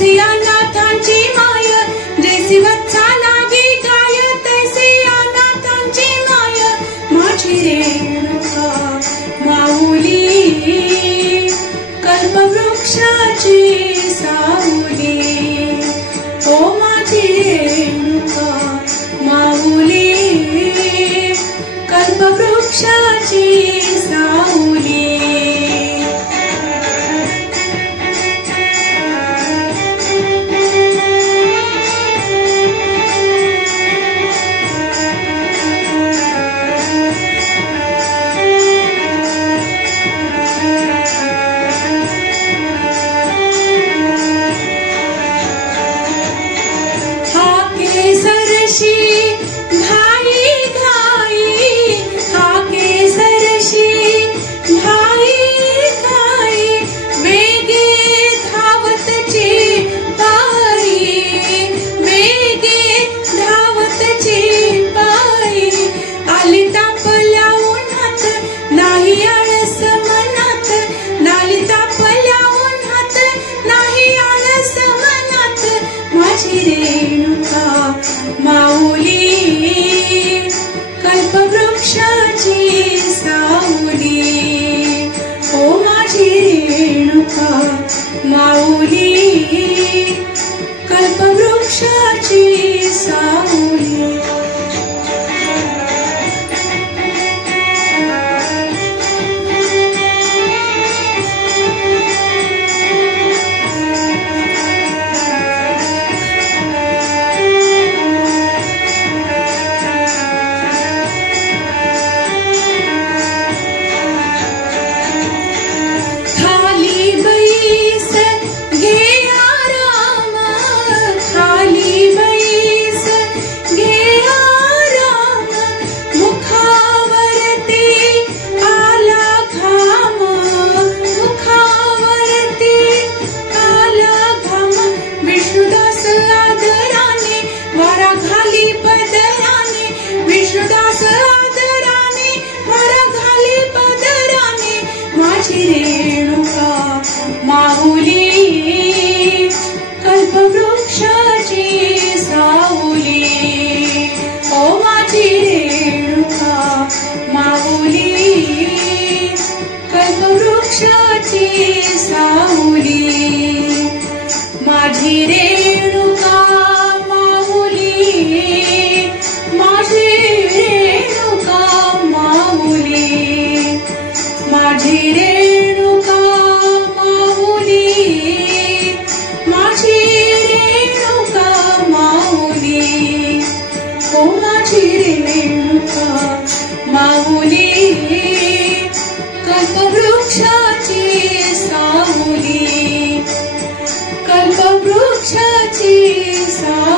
तैसी अनाथांची माय, जैसी वत्सा लागी गाय, तैसी अनाथांची माय, माझी रेणुका माऊली, कल्पवृक्षाची सावली, ओ माझी रेणुका माऊली, कल्पवृक्षाची सावली. रेणुका माऊली, कल्पवृक्षाची सावली, ओ माझी रेणुका माऊली, कल्पवृक्षाची सावली. रेणुका माऊली, कल्पवृक्षाची सावली, ओ माझी रेणुका माऊली, कल्पवृक्षाची सावली. माझी रेणुका माऊली, माझी रेणुका माऊली, माझी रेणुका माऊली, माझी रेणुका माऊली, ओ माझी रेणुका माऊली, कल्पवृक्षाची सावली, कल्पवृक्षाची सावली.